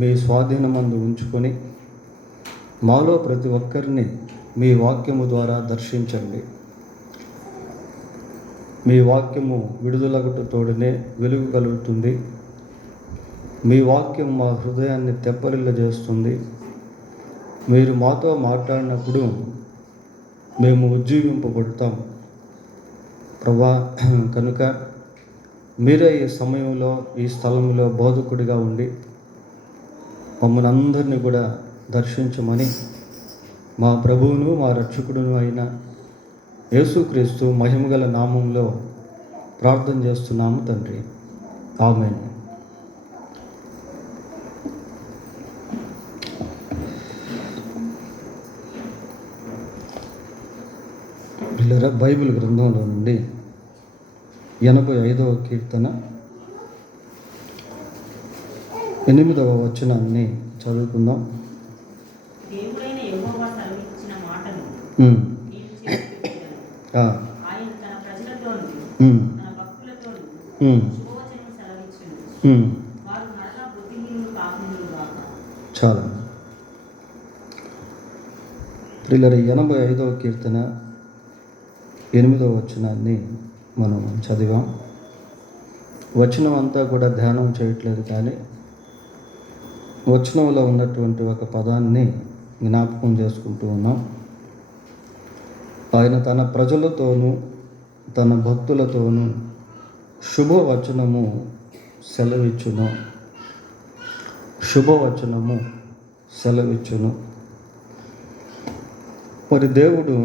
మీ స్వాధీనమందు ఉంచుకొని మాలో ప్రతి ఒక్కరిని మీ వాక్యము ద్వారా దర్శించండి. మీ వాక్యము విడుదలగుట తోడనే వెలుగు కలుగుతుంది. మీ వాక్యం మా హృదయాన్ని తెప్పరిల్లజేస్తుంది. మీరు మాతో మాట్లాడినప్పుడు మేము ఉజ్జీవింపబడతాం ప్రభా. కనుక మీరే ఈ సమయంలో ఈ స్థలంలో బోధకుడిగా ఉండి మమ్మల్ని అందరినీ కూడా దర్శించమని మా ప్రభువును మా రక్షకుడును అయిన యేసుక్రీస్తు మహిమగల నామంలో ప్రార్థన చేస్తున్నాము తండ్రి. ఆమేన్. పిల్లరా, బైబిల్ గ్రంథంలో నుండి 85వ కీర్తన 8వ వచనాన్ని చదువుకుందాం. దేవుడైన యెహోవా సెలవిచ్చిన మాటను నీవు చేసిపెట్టుదును. ఆయన తన ప్రజలతోను తన భక్తులతోను శుభవచనం సెలవిచ్చును. వారు మరలా బుద్ధిహీనులు కాకుందురుగాక. చాలా పిల్లరా, 85వ కీర్తన 8వ వచనాన్ని మనం చదివాం. వచనం అంతా కూడా ధ్యానం చేయట్లేదు, కానీ వచనంలో ఉన్నటువంటి ఒక పదాన్ని జ్ఞాపకం చేసుకుంటూ ఉన్నాం. ఆయన తన ప్రజలతోనూ తన భక్తులతోనూ శుభవచనము సెలవిచ్చును. శుభవచనము సెలవిచ్చును. మరి దేవుడు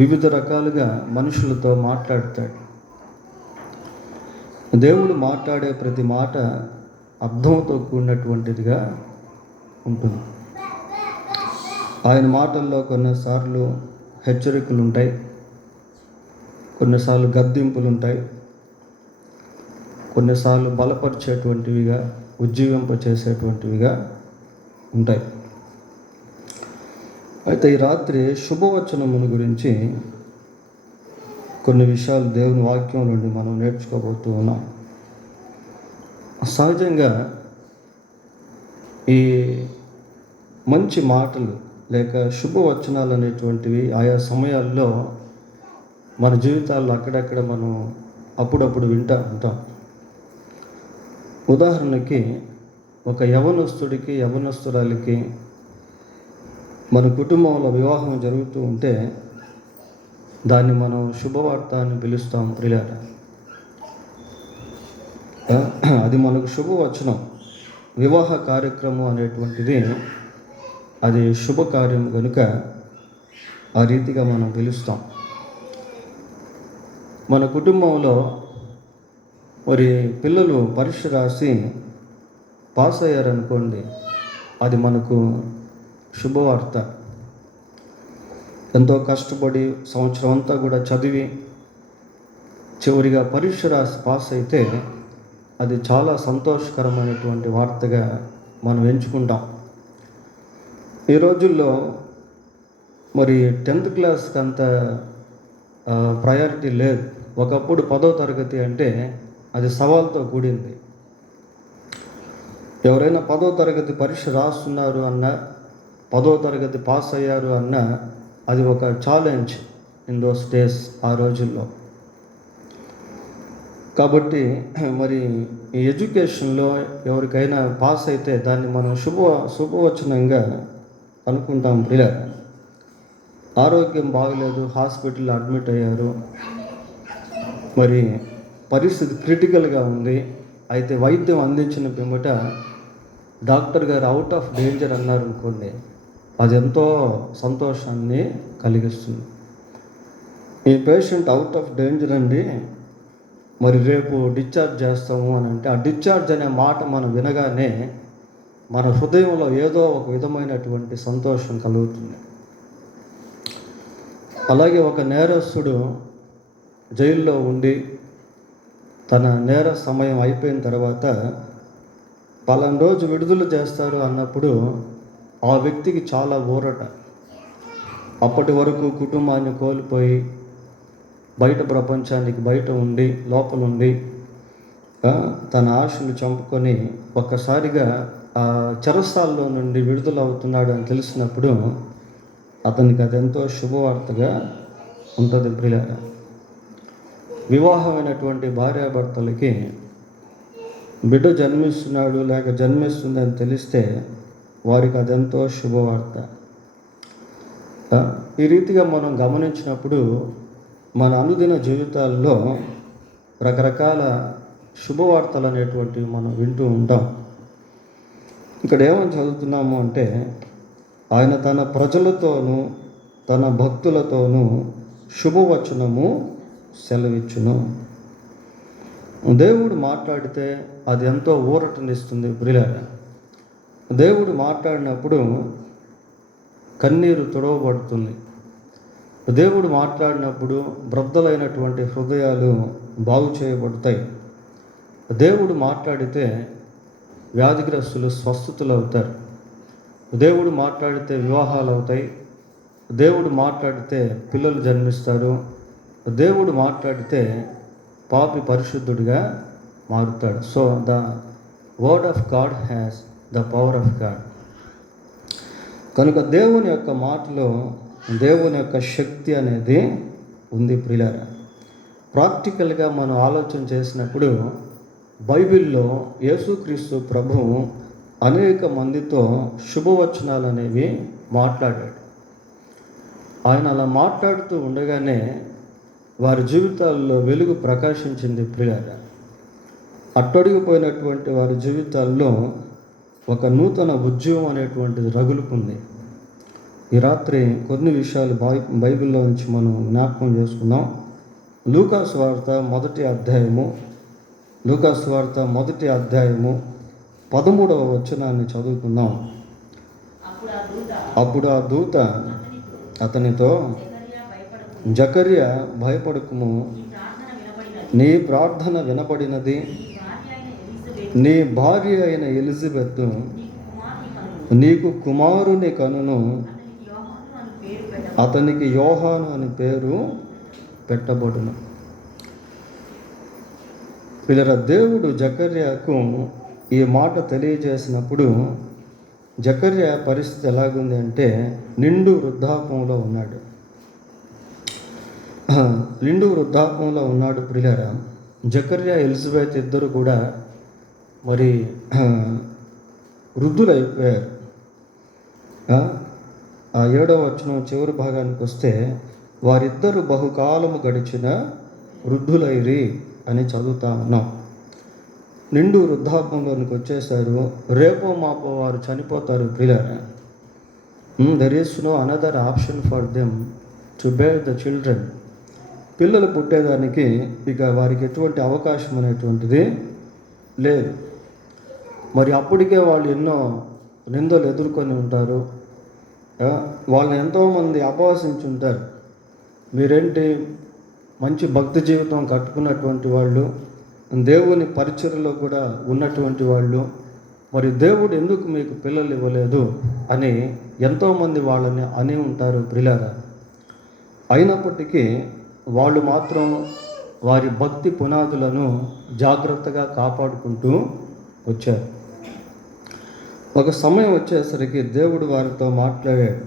వివిధ రకాలుగా మనుషులతో మాట్లాడతాడు. దేవుడు మాట్లాడే ప్రతి మాట అర్థంతో కూడినటువంటిదిగా ఉంటుంది. ఆయన మాటల్లో కొన్నిసార్లు హెచ్చరికలు ఉంటాయి, కొన్నిసార్లు గద్దింపులు ఉంటాయి, కొన్నిసార్లు బలపరిచేటువంటివిగా ఉజ్జీవింపచేసేటువంటివిగా ఉంటాయి. అయితే ఈ రాత్రి శుభవచనమును గురించి కొన్ని విషయాలు దేవుని వాక్యం నుండి మనం నేర్చుకోబోతూ ఉన్నాం. సహజంగా ఈ మంచి మాటలు లేక శుభవచనాలు అనేటువంటివి ఆయా సమయాల్లో మన జీవితాల్లో అక్కడక్కడ మనం అప్పుడప్పుడు వింటూ ఉంటాం. ఉదాహరణకి, ఒక యవనస్తుడికి యవనస్తురాలికి మన కుటుంబంలో వివాహం జరుగుతూ ఉంటే దాన్ని మనం శుభవార్త అని పిలుస్తాం ప్రియులారా. అది మనకు శుభవచనం. వివాహ కార్యక్రమం అనేటువంటిది అది శుభకార్యం కనుక ఆ రీతిగా మనం పిలుస్తాం. మన కుటుంబంలో మరి పిల్లలు పరీక్ష రాసి పాస్ అయ్యారనుకోండి, అది మనకు శుభవార్త. ఎంతో కష్టపడి సంవత్సరం అంతా కూడా చదివి చివరిగా పరీక్ష రాసి పాస్ అయితే అది చాలా సంతోషకరమైనటువంటి వార్తగా మనం ఎంచుకుంటాం. ఈ రోజుల్లో మరి 10th క్లాస్కి అంత ప్రయారిటీ లేదు. ఒకప్పుడు 10వ తరగతి అంటే అది సవాల్తో కూడింది. ఎవరైనా 10వ తరగతి పరీక్ష రాస్తున్నారు అన్నా, 10వ తరగతి పాస్ అయ్యారు అన్నా అది ఒక ఛాలెంజ్ ఇన్ దోస్ డేస్, ఆ రోజుల్లో. కాబట్టి మరి ఈ ఎడ్యుకేషన్లో ఎవరికైనా పాస్ అయితే దాన్ని మనం శుభవచనంగా అనుకుంటాం ప్రియులారా. ఆరోగ్యం బాగలేదు, హాస్పిటల్లో అడ్మిట్ అయ్యారు, మరి పరిస్థితి క్రిటికల్గా ఉంది, అయితే వైద్యం అందించిన పిమ్మట డాక్టర్ గారు అవుట్ ఆఫ్ డేంజర్ అన్నారు అనుకోండి, అది ఎంతో సంతోషాన్ని కలిగిస్తుంది. ఈ పేషెంట్ అవుట్ ఆఫ్ డేంజర్ అండి, మరి రేపు డిశ్చార్జ్ చేస్తాము అని అంటే, ఆ డిశ్చార్జ్ అనే మాట మనం వినగానే మన హృదయంలో ఏదో ఒక విధమైనటువంటి సంతోషం కలుగుతుంది. అలాగే ఒక నేరస్తుడు జైల్లో ఉండి తన నేర సమయం అయిపోయిన తర్వాత పలానా రోజు విడుదల చేస్తారు అన్నప్పుడు ఆ వ్యక్తికి చాలా ఊరట. అప్పటి వరకు కుటుంబాన్ని కోల్పోయి బయట ప్రపంచానికి బయట ఉండి లోపల ఉండి తన ఆశలు చంపుకొని ఒక్కసారిగా ఆ చెరసాల్లో నుండి విడుదలవుతున్నాడు అని తెలిసినప్పుడు అతనికి అదెంతో శుభవార్తగా ఉంటుంది. ప్రియులారా, వివాహమైనటువంటి భార్యాభర్తలకి బిడ్డ జన్మిస్తున్నాడు లేక జన్మిస్తుంది అని తెలిస్తే వారికి అదెంతో శుభవార్త. ఈ రీతిగా మనం గమనించినప్పుడు మన అనుదిన జీవితాల్లో రకరకాల శుభవార్తలు అనేటువంటివి మనం వింటూ ఉంటాం. ఇక్కడ ఏమని చదువుతున్నాము అంటే, ఆయన తన ప్రజలతోనూ తన భక్తులతోనూ శుభవచనము సెలవిచ్చును. దేవుడు మాట్లాడితే అది ఎంతో ఊరటనిస్తుంది. ప్రియులారా, దేవుడు మాట్లాడినప్పుడు కన్నీరు తుడవబడుతుంది. దేవుడు మాట్లాడినప్పుడు బ్రద్దలైనటువంటి హృదయాలు బాగు చేయబడతాయి. దేవుడు మాట్లాడితే వ్యాధిగ్రస్తులు స్వస్థతలు అవుతారు. దేవుడు మాట్లాడితే వివాహాలు అవుతాయి. దేవుడు మాట్లాడితే పిల్లలు జన్మిస్తారు. దేవుడు మాట్లాడితే పాపి పరిశుద్ధుడిగా మారుతాడు. So the word of God has the power of God. కనుక దేవుని యొక్క మాటలో దేవుని యొక్క శక్తి అనేది ఉంది. ప్రియులారా, ప్రాక్టికల్గా మనం ఆలోచన చేసినప్పుడు బైబిల్లో యేసుక్రీస్తు ప్రభువు అనేక మందితో శుభవచనాలు అనేవి మాట్లాడాడు. ఆయన అలా మాట్లాడుతూ ఉండగానే వారి జీవితాల్లో వెలుగు ప్రకాశించింది. ప్రియులారా, అట్టడిగిపోయినటువంటి వారి జీవితాల్లో ఒక నూతన ఉద్యమం అనేటువంటిది రగులుకుంది. ఈ రాత్రి కొన్ని విషయాలు బైబిల్లో నుంచి మనం జ్ఞాపకం చేసుకుందాం. లూకాసు వార్త మొదటి అధ్యాయము 13వ వచనాన్ని చదువుకుందాం. అప్పుడు ఆ దూత అతనితో, జకర్యా భయపడకుము, నీ ప్రార్థన వినబడినది, నీ భార్య అయిన ఎలిజబెత్ నీకు కుమారుని కనును, అతనికి యోహాను అని పేరు పెట్టబడును. పిల్లల, దేవుడు జకర్యాకు ఈ మాట తెలియజేసినప్పుడు జకర్యా పరిస్థితి ఎలాగుంది అంటే నిండు వృద్ధాపంలో ఉన్నాడు. ప్రియులారా, జకర్యా ఎలిజబెత్ ఇద్దరు కూడా మరి వృద్ధులైపోయారు. ఆ 7వ వచనం చివరి భాగానికి వస్తే, వారిద్దరు బహుకాలము గడిచిన వృద్ధులైరి అని చదువుతా ఉన్నాం. నిండు వృద్ధాపంలోనికి వచ్చేసారు. రేపో మాపో వారు చనిపోతారు. ప్రియులారా, there is no another option for them to bear the children. పిల్లలు పుట్టేదానికి ఇక వారికి ఎటువంటి అవకాశం అనేటువంటిది లేదు. మరి అప్పటికే వాళ్ళు ఎన్నో నిందలు ఎదుర్కొని ఉంటారు. వాళ్ళని ఎంతోమంది అపవాసించి ఉంటారు. మీరేంటి మంచి భక్తి జీవితం కట్టుకున్నటువంటి వాళ్ళు, దేవుని పరిచర్యలో కూడా ఉన్నటువంటి వాళ్ళు, మరి దేవుడు ఎందుకు మీకు పిల్లలు ఇవ్వలేదు అని ఎంతోమంది వాళ్ళని అని ఉంటారు. ప్రియులారా, అయినప్పటికీ వాళ్ళు మాత్రం వారి భక్తి పునాదులను జాగ్రత్తగా కాపాడుకుంటూ వచ్చారు. ఒక సమయం వచ్చేసరికి దేవుడు వారితో మాట్లాడాడు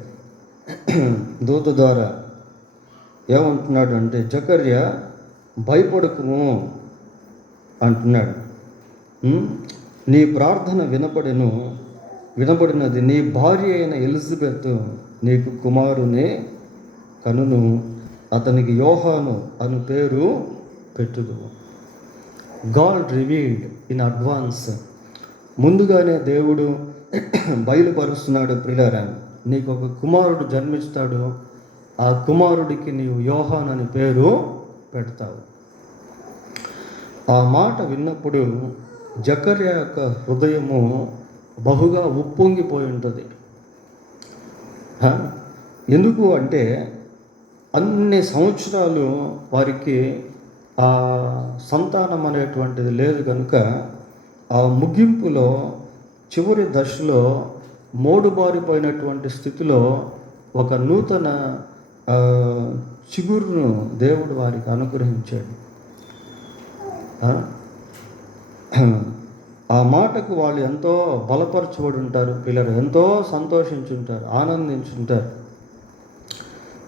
దూత ద్వారా. ఏమంటున్నాడు అంటే, జకర్యా భయపడకుము అంటున్నాడు. నీ ప్రార్థన వినబడినది, నీ భార్య అయిన ఎలిజబెత్ నీకు కుమారుని కనును, అతనికి యోహాను అను పేరు పెట్టుదు. God revealed in advance. ముందుగానే దేవుడు బయలుపరుస్తున్నాడు. ప్రియులారా, నీకు ఒక కుమారుడు జన్మిస్తాడు, ఆ కుమారుడికి నీవు యోహాను అని పేరు పెడతావు. ఆ మాట విన్నప్పుడు జకర్యా యొక్క హృదయము బహుగా ఉప్పొంగిపోయి ఉంటుంది. ఎందుకు అంటే అన్ని సంవత్సరాలు వారికి ఆ సంతానం అనేటువంటిది లేదు కనుక ఆ ముగింపులో చివరి దశలో మోడుబారిపోయినటువంటి స్థితిలో ఒక నూతన చిగురును దేవుడు వారికి అనుగ్రహించాడు. ఆ మాటకు వాళ్ళు ఎంతో బలపరచబడి ఉంటారు, పిల్లలు ఎంతో సంతోషించుంటారు, ఆనందించుంటారు.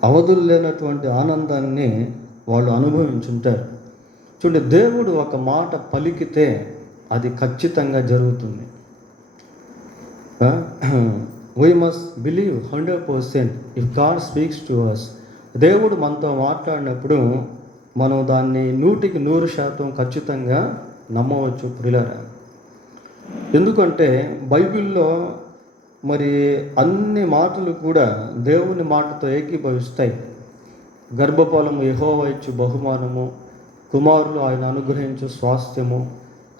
అవధులు లేనటువంటి ఆనందాన్ని వాళ్ళు అనుభవించుంటారు. చూడండి, దేవుడు ఒక మాట పలికితే అది ఖచ్చితంగా జరుగుతుంది. We must believe 100% if God speaks to us. దేవుడు మనతో మాట్లాడినప్పుడు మనం దాన్ని 100% ఖచ్చితంగా నమ్మవచ్చు ప్రియులారా. ఎందుకంటే బైబిల్లో మరి అన్ని మాటలు కూడా దేవుని మాటతో ఏకీభవిస్తాయి. గర్భఫలము యెహోవా ఇచ్చు బహుమానము, కుమారులు ఆయన అనుగ్రహించు స్వాస్థ్యము,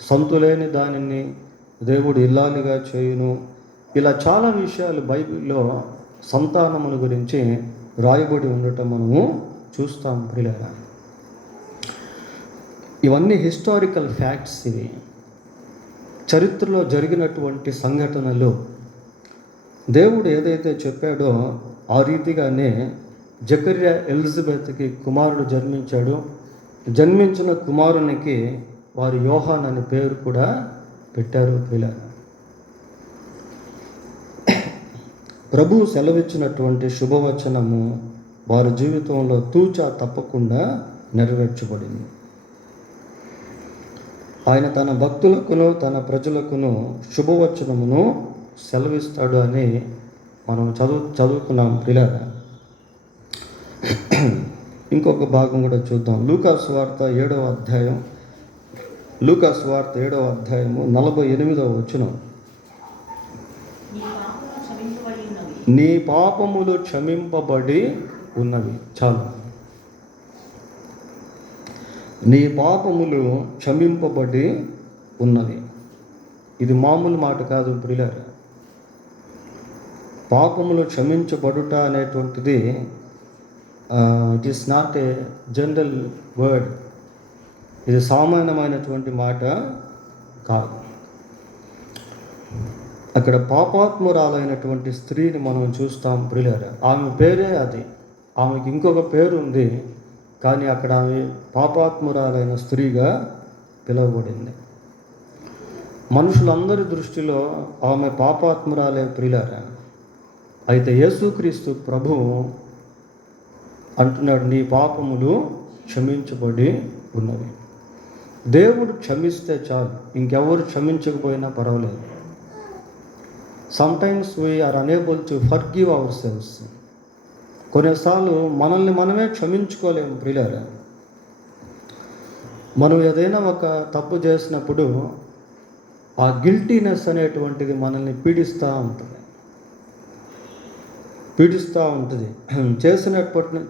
సంతులేని దానిని దేవుడు ఇల్లాలుగా చేయును. ఇలా చాలా విషయాలు బైబిల్లో సంతానమును గురించి రాయబడి ఉండటం మనము చూస్తాం ప్రియులారా. ఇవన్నీ హిస్టారికల్ ఫ్యాక్ట్స్. ఇవి చరిత్రలో జరిగినటువంటి సంఘటనలు. దేవుడు ఏదైతే చెప్పాడో ఆ రీతిగానే జకర్యా ఎలిజబెత్కి కుమారుడు జన్మించాడు. జన్మించిన కుమారునికి వారు యోహాన్ అనే పేరు కూడా పెట్టారు ప్రియులారా. ప్రభువు సెలవిచ్చినటువంటి శుభవచనము వారి జీవితంలో తూచా తప్పకుండా నెరవేర్చబడింది. ఆయన తన భక్తులకును తన ప్రజలకును శుభవచనమును సెలవిస్తాడు అని మనం చదువుకున్నాం ప్రియులారా. ఇంకొక భాగం కూడా చూద్దాం. లూకాసు వార్త 7వ అధ్యాయం, లూకాసు వార్త 7వ అధ్యాయము 48వ వచనం. నీ పాపములు క్షమింపబడి ఉన్నవి. చాలు, నీ పాపములు క్షమింపబడి ఉన్నవి. ఇది మామూలు మాట కాదు ప్రియులారా. పాపములు క్షమించబడుట అనేటువంటిది it is not a general word. ఇది సామాన్యమైనటువంటి మాట కాదు. అక్కడ పాపాత్మురాలైనటువంటి స్త్రీని మనం చూస్తాం ప్రియులారా. ఆమె పేరే అది. ఆమెకి ఇంకొక పేరు ఉంది, కానీ అక్కడ ఆమె పాపాత్మురాలైన స్త్రీగా పిలువబడింది. మనుషులందరి దృష్టిలో ఆమె పాపాత్మురాలే ప్రియులారా. అయితే యేసుక్రీస్తు ప్రభువు అంటున్నాడు, నీ పాపములు క్షమించబడి ఉన్నవి. దేవుడు క్షమిస్తే చాలు, ఇంకెవరు క్షమించకపోయినా పర్వాలేదు. Sometimes we are unable to forgive ourselves. కొన్నిసార్లు మనల్ని మనమే క్షమించుకోలేము ప్రియులారా. మనం ఏదైనా ఒక తప్పు చేసినప్పుడు ఆ గిల్టీనెస్ అనేటువంటిది మనల్ని పీడిస్తూ ఉంటుంది.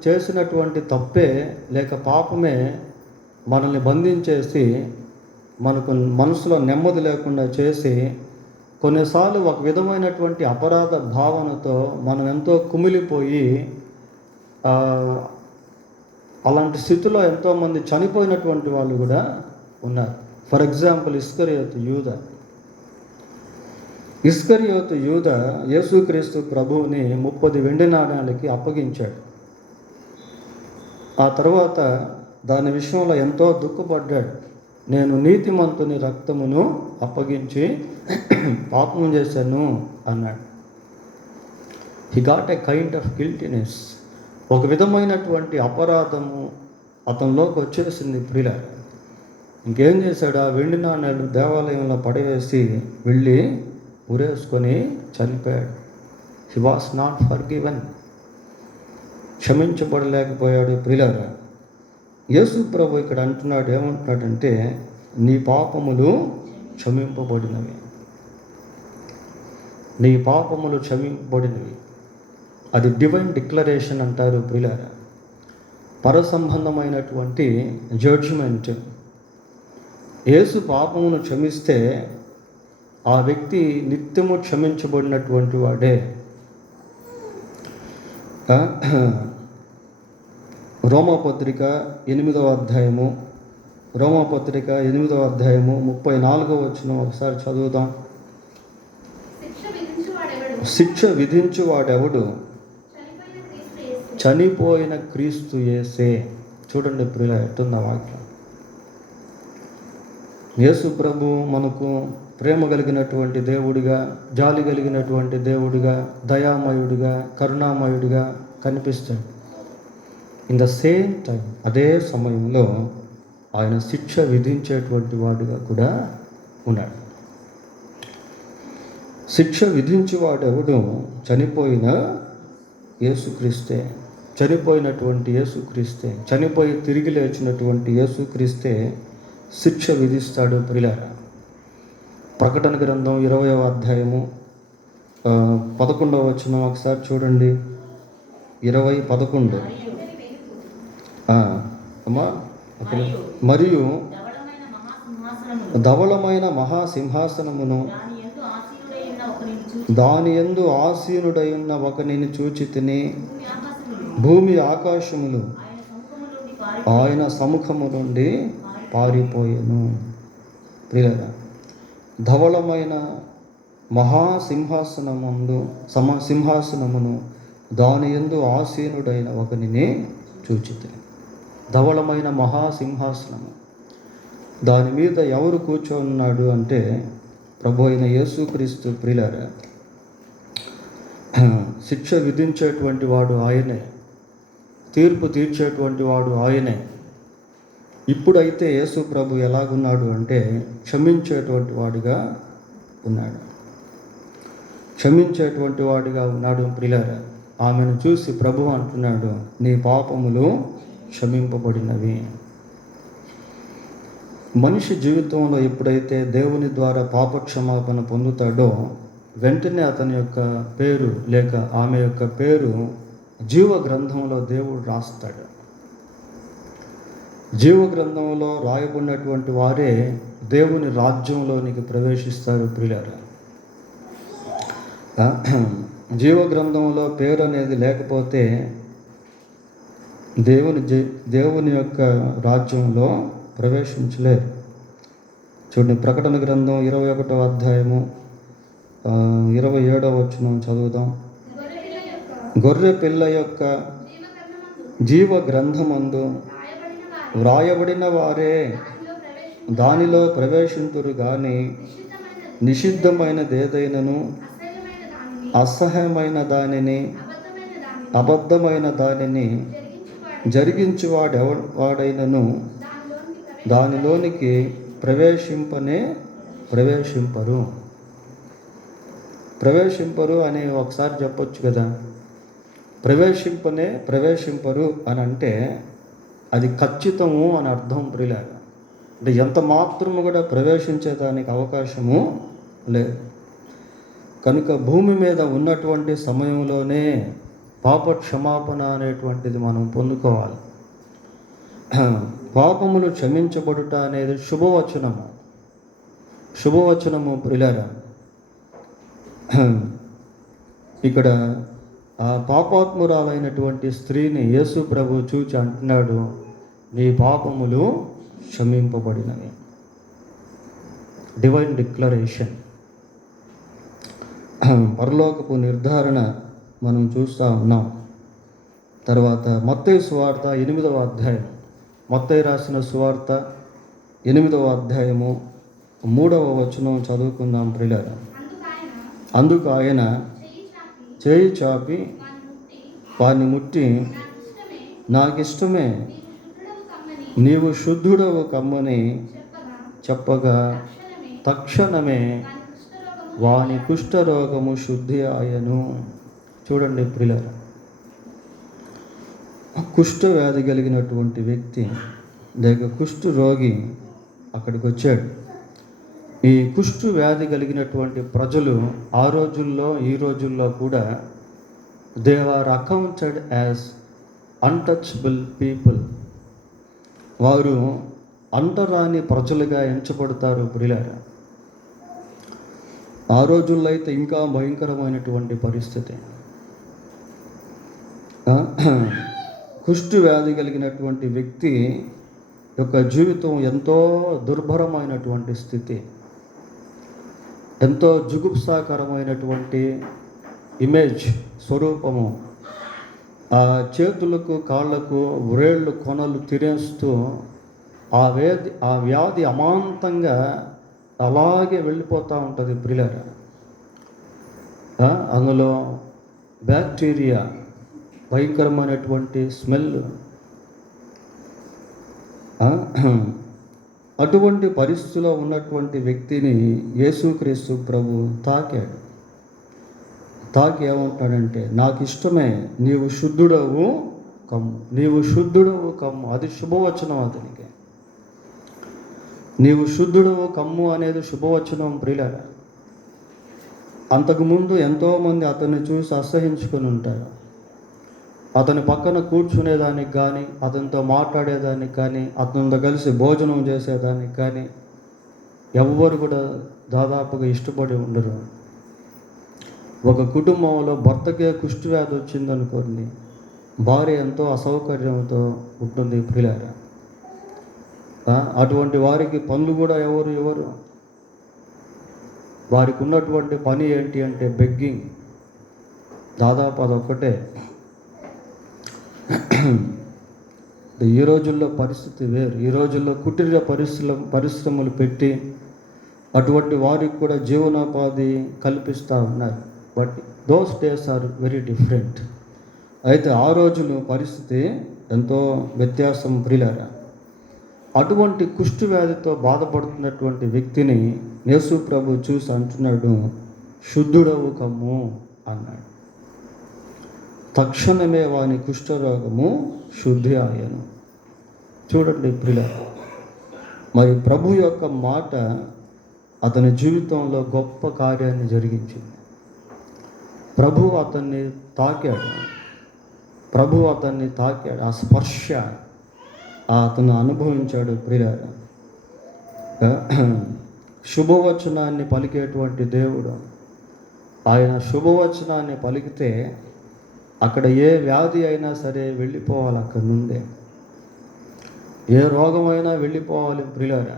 చేసినటువంటి తప్పే లేక పాపమే మనల్ని బంధించేసి మనకు మనసులో నెమ్మది లేకుండా చేసి కొన్నిసార్లు ఒక విధమైనటువంటి అపరాధ భావనతో మనం ఎంతో కుమిలిపోయి అలాంటి స్థితిలో ఎంతోమంది చనిపోయినటువంటి వాళ్ళు కూడా ఉన్నారు. ఫర్ ఎగ్జాంపుల్ ఇస్కరియోతు యూద యేసుక్రీస్తు ప్రభువుని 30 వెండి నాణాలకి అప్పగించాడు. ఆ తర్వాత దాని విషయంలో ఎంతో దుఃఖపడ్డాడు. నేను నీతిమంతుని రక్తమును అప్పగించి పాపం చేశాను అన్నాడు. He got a kind of guiltiness. ఒక విధమైనటువంటి అపరాధము అతనిలోకి వచ్చేసింది ప్రియులారా. ఇంకేం చేశాడు? ఆ వెండి నాణ్యాలు దేవాలయంలో పడవేసి వెళ్ళి ఉరేసుకొని చనిపోయాడు. He was not forgiven. క్షమించబడలేకపోయాడు ప్రియులారా. యేసు ప్రభు ఇక్కడ అంటున్నాడు, ఏమంటున్నాడంటే నీ పాపములు క్షమింపబడినవి. నీ పాపములు క్షమింపబడినవి. అది డివైన్ డిక్లరేషన్ అంటారు ప్రియులారా. పరసంబంధమైనటువంటి జడ్జిమెంట్. యేసు పాపమును క్షమిస్తే ఆ వ్యక్తి నిత్యము క్షమించబడినటువంటి వాడే. రోమాపత్రిక 8వ అధ్యాయము 34వ వచనం ఒకసారి చదువుదాం. శిక్ష విధించువాడెవడు? చనిపోయిన క్రీస్తు యేసే. చూడండి ప్రియుల, ఎట్టుందా వాక్యం. యేసు ప్రభు మనకు ప్రేమ కలిగినటువంటి దేవుడిగా, జాలి కలిగినటువంటి దేవుడిగా, దయామయుడిగా, కరుణామయుడిగా కనిపిస్తాడు. ఇన్ ద సేమ్ టైం, అదే సమయంలో ఆయన శిక్ష విధించేటువంటి వాడుగా కూడా ఉన్నాడు. శిక్ష విధించేవాడెవడు? చనిపోయిన యేసుక్రీస్తే. చనిపోయినటువంటి యేసుక్రీస్తే, చనిపోయి తిరిగి లేచినటువంటి యేసుక్రీస్తే శిక్ష విధిస్తాడు. ప్రియులారా, ప్రకటన గ్రంథం 20వ అధ్యాయము 11వ వచనం ఒకసారి చూడండి. 20:11. అమ్మా, మరియు ధవళమైన మహాసింహాసనమును దాని యందు ఆసీనుడై ఉన్న ఒకనిని చూచి తిని, భూమి ఆకాశములు ఆయన సముఖము నుండి పారిపోయెను. ప్రియులారా, ధవళమైన సింహాసనమును దాని యందు ఆసీనుడైన ఒకనిని చూచి తిని. ధవళమైన మహాసింహాసనము, దాని మీద ఎవరు కూర్చోన్నాడు అంటే ప్రభు అయిన యేసుక్రీస్తు. ప్రియులారా, శిక్ష విధించేటువంటి వాడు ఆయనే, తీర్పు తీర్చేటువంటి వాడు ఆయనే. ఇప్పుడైతే యేసు ప్రభు ఎలాగున్నాడు అంటే క్షమించేటువంటి వాడిగా ఉన్నాడు, క్షమించేటువంటి వాడిగా ఉన్నాడు. ప్రియులారా, ఆమెను చూసి ప్రభు అంటున్నాడు, నీ పాపములు క్షమింపబడినవి. మనిషి జీవితంలో ఎప్పుడైతే దేవుని ద్వారా పాపక్షమాపణ పొందుతాడో వెంటనే అతని యొక్క పేరు లేక ఆమె యొక్క పేరు జీవ గ్రంథంలో దేవుడు రాస్తాడు. జీవ గ్రంథంలో రాయబడినటువంటి వారే దేవుని రాజ్యంలోనికి ప్రవేశిస్తారు. ప్రియులారా, జీవ గ్రంథంలో పేరు అనేది లేకపోతే దేవుని యొక్క రాజ్యంలో ప్రవేశించలేరు. చూడండి, ప్రకటన గ్రంథం 21వ అధ్యాయము 27వ వచనం చదువుదాం. గొర్రె పిల్ల యొక్క జీవ గ్రంథమందు వ్రాయబడిన వారే దానిలో ప్రవేశింతురు గాని నిషిద్ధమైనదేదైనను, అసహ్యమైన దానిని, అబద్ధమైన దానిని జరిగించువాడైనను దానిలోనికి ప్రవేశింపరు అని ఒకసారి చెప్పొచ్చు కదా. ప్రవేశింపరు అని అంటే అది ఖచ్చితము అని అర్థం. ప్రియులారా, అంటే ఎంత మాత్రము కూడా ప్రవేశించేదానికి అవకాశము లేదు. కనుక భూమి మీద ఉన్నటువంటి సమయంలోనే పాప క్షమాపణ అనేటువంటిది మనం పొందుకోవాలి. పాపములు క్షమించబడుట అనేది శుభవచనము. ప్రియులారా, ఇక్కడ ఆ పాపాత్మురాలైనటువంటి స్త్రీని యేసు ప్రభు చూచి అంటున్నాడు, నీ పాపములు క్షమింపబడినవి. డివైన్ డిక్లరేషన్, పరలోకపు నిర్ధారణ మనం చూస్తూ ఉన్నాం. తర్వాత మత్తయి సువార్త 8వ అధ్యాయం, మత్తయి రాసిన సువార్త 8వ అధ్యాయము 3వ వచనం చదువుకుందాం. ప్రియులారా, అందుకు ఆయన చేయి చాపి వారిని ముట్టి, నాకిష్టమే, నీవు శుద్ధుడవు కమ్మని చెప్పగా తక్షణమే వాని కుష్ఠరోగము శుద్ధి ఆయను. చూడండి ప్రియులారా, కుష్ఠ వ్యాధి కలిగినటువంటి వ్యక్తి లేక కుష్ఠు రోగి అక్కడికి వచ్చాడు. ఈ కుష్ఠు వ్యాధి కలిగినటువంటి ప్రజలు ఆ రోజుల్లో ఈ రోజుల్లో కూడా they are accounted as untouchable people. వారు అంటరాని ప్రజలుగా ఎంచబడతారు. ప్రియులారా, ఆ రోజుల్లో అయితే ఇంకా భయంకరమైనటువంటి పరిస్థితి. కుష్ఠు వ్యాధి కలిగినటువంటి వ్యక్తి యొక్క జీవితం ఎంతో దుర్భరమైనటువంటి స్థితి, ఎంతో జుగుప్సాకరమైనటువంటి ఇమేజ్, స్వరూపము. ఆ చేతులకు కాళ్ళకు వ్రేళ్ళు కొనలు తినేస్తూ ఆ వ్యాధి అమాంతంగా అలాగే వెళ్ళిపోతూ ఉంటుంది ప్రియులారా. అందులో బ్యాక్టీరియా, భయంకరమైనటువంటి స్మెల్. అటువంటి పరిస్థితిలో ఉన్నటువంటి వ్యక్తిని యేసుక్రీస్తు ప్రభు తాకాడు. తాకి ఏమంటాడంటే, నాకు ఇష్టమే, నీవు శుద్ధుడవు కమ్ము, నీవు శుద్ధుడవు కమ్ము. అది శుభవచనం అతనికి. నీవు శుద్ధుడవు కమ్ము అనేది శుభవచనం ప్రియులారా. అంతకుముందు ఎంతోమంది అతన్ని చూసి అసహించుకొని ఉంటారు. అతని పక్కన కూర్చునేదానికి కానీ, అతనితో మాట్లాడేదానికి కానీ, అతనితో కలిసి భోజనం చేసేదానికి కానీ ఎవ్వరు కూడా దాదాపుగా ఇష్టపడి ఉండరు. ఒక కుటుంబంలో భర్తకే కుష్ఠవ్యాధి వచ్చిందనుకోండి, భార్య ఎంతో అసౌకర్యంతో ఉంటుంది ప్రియులారా. అటువంటి వారికి పనులు కూడా ఎవరు వారికి ఉన్నటువంటి పని ఏంటి అంటే బెగ్గింగ్. దాదాపు అదొక్కటే. ఈ రోజుల్లో పరిస్థితి వేరు. ఈ రోజుల్లో కుటీర పరిశ్రమలు పెట్టి అటువంటి వారికి కూడా జీవనోపాధి కల్పిస్తూ ఉన్నారు. But those days are very different. అయితే ఆ రోజులు పరిస్థితి ఎంతో వ్యత్యాసం ప్రియులారా. అటువంటి కుష్టు వ్యాధితో బాధపడుతున్నటువంటి వ్యక్తిని యేసు ప్రభు చూసి అంటున్నాడు, శుద్ధుడవు కమ్ము అన్నాడు. తక్షణమే వాని కుష్ఠరోగము శుద్ధి ఆయను. చూడండి ప్రియులారా, మరి ప్రభు యొక్క మాట అతని జీవితంలో గొప్ప కార్యాన్ని జరిగించింది. ప్రభు అతన్ని తాకాడు. ఆ స్పర్శ అతను అనుభవించాడు ప్రియులారా. శుభవచనాన్ని పలికేటువంటి దేవుడు. ఆయన శుభవచనాన్ని పలికితే అక్కడ ఏ వ్యాధి అయినా సరే వెళ్ళిపోవాలి. అక్కడి నుండే ఏ రోగమైనా వెళ్ళిపోవాలి ప్రియులారా.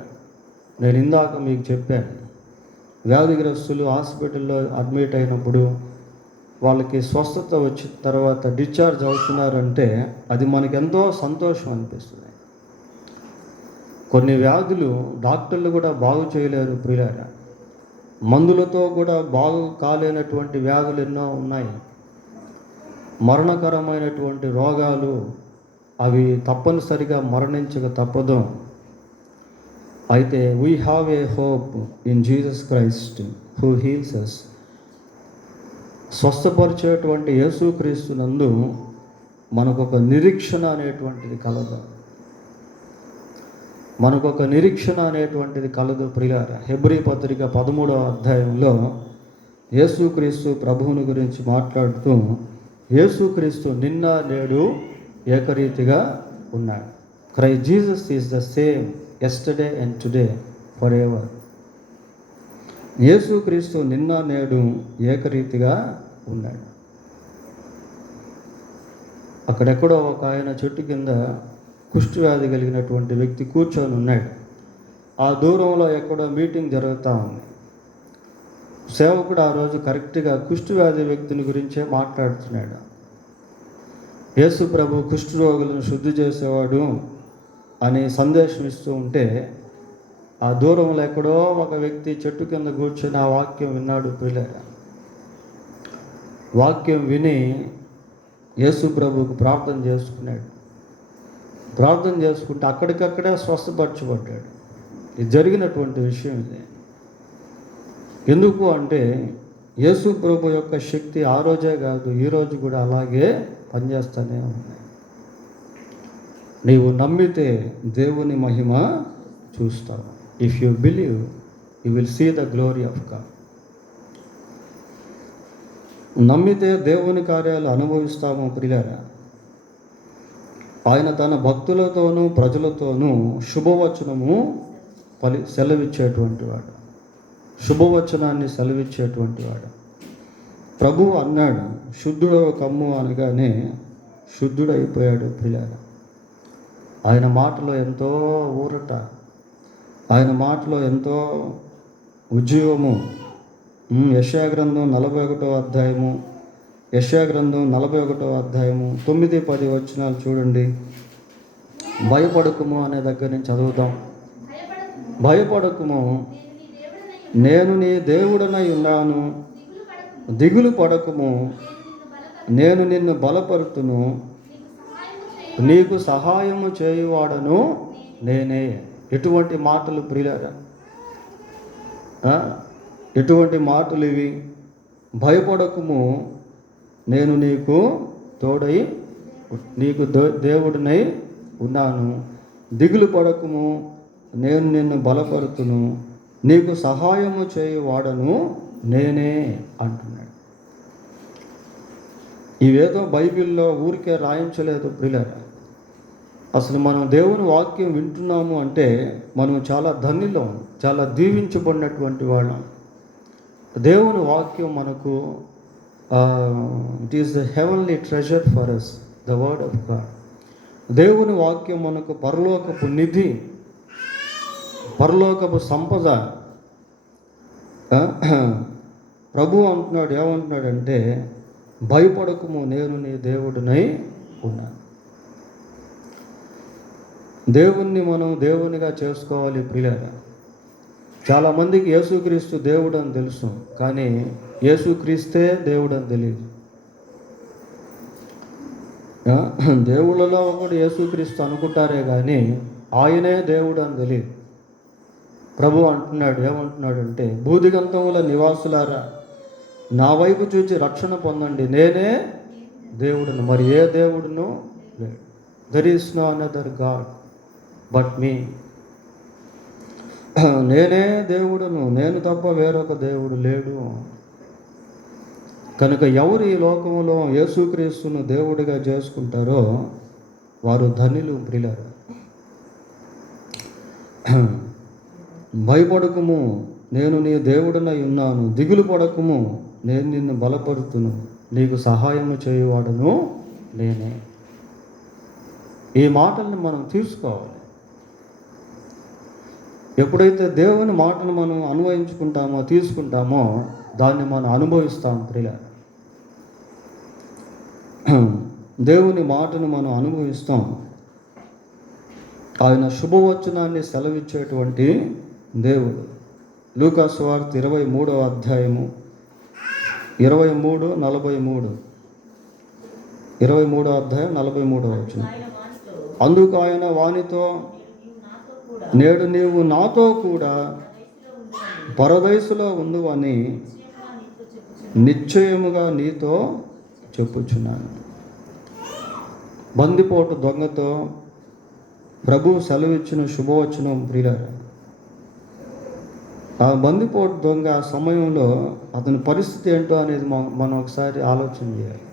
నేను ఇందాక మీకు చెప్పాను, వ్యాధిగ్రస్తులు హాస్పిటల్లో అడ్మిట్ అయినప్పుడు వాళ్ళకి స్వస్థత వచ్చిన తర్వాత డిశ్చార్జ్ అవుతున్నారంటే అది మనకెంతో సంతోషం అనిపిస్తుంది. కొన్ని వ్యాధులు డాక్టర్లు కూడా బాగు చేయలేరు ప్రియులారా. మందులతో కూడా బాగు కాలేనటువంటి వ్యాధులు ఎన్నో ఉన్నాయి. మరణకరమైనటువంటి రోగాలు, అవి తప్పనిసరిగా మరణించక తప్పదు. అయితే we have a hope in Jesus Christ who heels us. స్వస్థపరిచేటువంటి యేసుక్రీస్తు నందు మనకొక నిరీక్షణ అనేటువంటిది కలదు. ప్రియులారా. హెబ్రీ పత్రిక 13వ అధ్యాయంలో యేసుక్రీస్తు ప్రభువుని గురించి మాట్లాడుతూ, యేసుక్రీస్తు నిన్న నేడు ఏకరీతిగా ఉన్నాడు. Christ Jesus is the same yesterday and today for ever. యేసుక్రీస్తు నిన్న నేడు ఏకరీతిగా ఉన్నాడు. అక్కడెక్కడో ఒక ఆయన చెట్టు కింద కుష్ఠవ్యాధి కలిగినటువంటి వ్యక్తి కూర్చొని ఉన్నాడు. ఆ దూరంలో ఎక్కడో మీటింగ్ జరుగుతూ ఉంది. సేవకుడు ఆ రోజు కరెక్ట్గా కుష్ఠవ్యాధి వ్యక్తిని గురించే మాట్లాడుతున్నాడు. యేసు ప్రభు కుష్ఠరోగులను శుద్ధి చేసేవాడు అని సందేశం ఇస్తూ ఉంటే, ఆ దూరంలో ఎక్కడో ఒక వ్యక్తి చెట్టు కింద కూర్చొని ఆ వాక్యం విన్నాడు ప్రియులారా. వాక్యం విని యేసు ప్రభువుకు ప్రార్థన చేసుకుంటే అక్కడికక్కడే స్వస్థపరచబడ్డాడు. ఇది జరిగినటువంటి విషయం ఇది. ఎందుకు అంటే యేసు ప్రభు యొక్క శక్తి ఆ రోజే కాదు, ఈరోజు కూడా అలాగే పనిచేస్తూనే ఉన్నాయి. నీవు నమ్మితే దేవుని మహిమ చూస్తావు. If you believe you will see the glory of God. నమ్మితే దేవుని కార్యాలు అనుభవిస్తాము ప్రియులారా. ఆయన తన భక్తులతోనూ ప్రజలతోనూ శుభవచనము సెలవిచ్చేటువంటి వాడు. శుభవచనాన్ని సెలవిచ్చేటువంటి వాడు. ప్రభువు అన్నాడు, శుద్ధుడవ కమ్ము అనగానే శుద్ధుడైపోయాడు ప్రియులారా. ఆయన మాటలో ఎంతో ఊరట, ఆయన మాటలో ఎంతో ఉజ్జీవము. యెషయా గ్రంథం 41వ అధ్యాయము 9-10 వచనాలు చూడండి. భయపడకుము అనే దగ్గర నుంచి చదువుతాం. భయపడకుము, నేను నీ దేవుడనై ఉన్నాను. దిగులు పడకుము, నేను నిన్ను బలపరుతును. నీకు సహాయము చేయువాడను నేనే. ఎటువంటి మాటలు ప్రియులారా, ఎటువంటి మాటలు ఇవి! భయపడకుము, నేను నీకు తోడై నీకు దేవుడినై ఉన్నాను. దిగులు పడకుము, నేను నిన్ను బలపరుతును. నీకు సహాయము చేయువాడను నేనే అంటున్నాడు. ఇవేదో బైబిల్లో ఊరికే రాయించలేదు ప్రియులారా. అసలు మనం దేవుని వాక్యం వింటున్నాము అంటే మనం చాలా ధన్యులం, చాలా దీవించబడినటువంటి వాళ్ళం. దేవుని వాక్యం మనకు it is the heavenly treasure for us, the word of God. దేవుని వాక్యం మనకు పరలోకపు నిధి, పరలోకపు సంపద. ప్రభు అంటున్నాడు, ఏమంటున్నాడంటే భయపడకుము, నేను నీ దేవుడినై ఉన్నాను. దేవుణ్ణి మనం దేవునిగా చేసుకోవాలి ప్రియులారా. చాలామందికి యేసుక్రీస్తు దేవుడు అని తెలుసు, కానీ యేసుక్రీస్తే దేవుడు అని తెలియదు. దేవుళ్ళలో కూడా యేసుక్రీస్తు అనుకుంటారే కానీ ఆయనే దేవుడు అని తెలియదు. ప్రభు అంటున్నాడు, ఏమంటున్నాడంటే భూదిగంతముల నివాసులారా, నా వైపు చూచి రక్షణ పొందండి, నేనే దేవుడును, మరి ఏ దేవుడును లేడు. There is no another God but me. నేనే దేవుడును, నేను తప్ప వేరొక దేవుడు లేడు. కనుక ఎవరు ఈ లోకంలో యేసుక్రీస్తును దేవుడిగా చేసుకుంటారో వారు ధన్యులు ప్రియులారా. భయపడకుము, నేను నీ దేవుడనై ఉన్నాను. దిగులు పడకుము, నేను నిన్ను బలపరుతును. నీకు సహాయము చేయువాడను నేనే. ఈ మాటల్ని మనం తీసుకోవాలి. ఎప్పుడైతే దేవుని మాటను మనం అన్వయించుకుంటామో, తీసుకుంటామో, దాన్ని మనం అనుభవిస్తాం ప్రియులారా. దేవుని మాటను మనం అనుభవిస్తాం. ఆయన శుభవచనాన్ని సెలవిచ్చేటువంటి దేవుడు. లూకా సువార్త 23వ అధ్యాయము 23:43. 23వ అధ్యాయం 43వ వచనం. అందుకు ఆయన వానితో, నేడు నీవు నాతో కూడా పరదైసులో ఉందువని నిశ్చయముగా నీతో చెప్పుచున్నాను. బందిపోటు దొంగతో ప్రభువు సెలవిచ్చిన శుభవచనం ప్రియులారా. ఆ బందిపోటు దొంగ సమయంలో అతని పరిస్థితి ఏంటో అనేది మనం ఒకసారి ఆలోచన చేయాలి.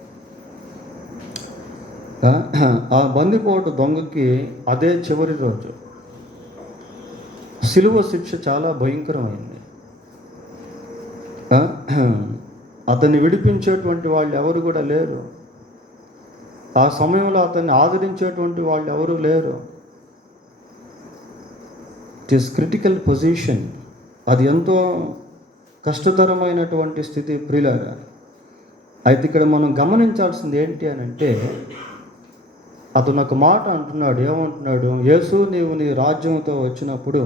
ఆ బందిపోటు దొంగకి అదే చివరి రోజు. సిలువ శిక్ష చాలా భయంకరమైంది. అతన్ని విడిపించేటువంటి వాళ్ళు ఎవరు కూడా లేరు. ఆ సమయంలో అతన్ని ఆదరించేటువంటి వాళ్ళు ఎవరు లేరు. It is critical position. అది ఎంతో కష్టతరమైనటువంటి స్థితి ప్రియులారా. అయితే ఇక్కడ మనం గమనించాల్సింది ఏంటి అని అంటే, అతను ఒక మాట అంటున్నాడు. ఏమంటున్నాడు? యేసు, నీవు నీ రాజ్యంతో వచ్చినప్పుడు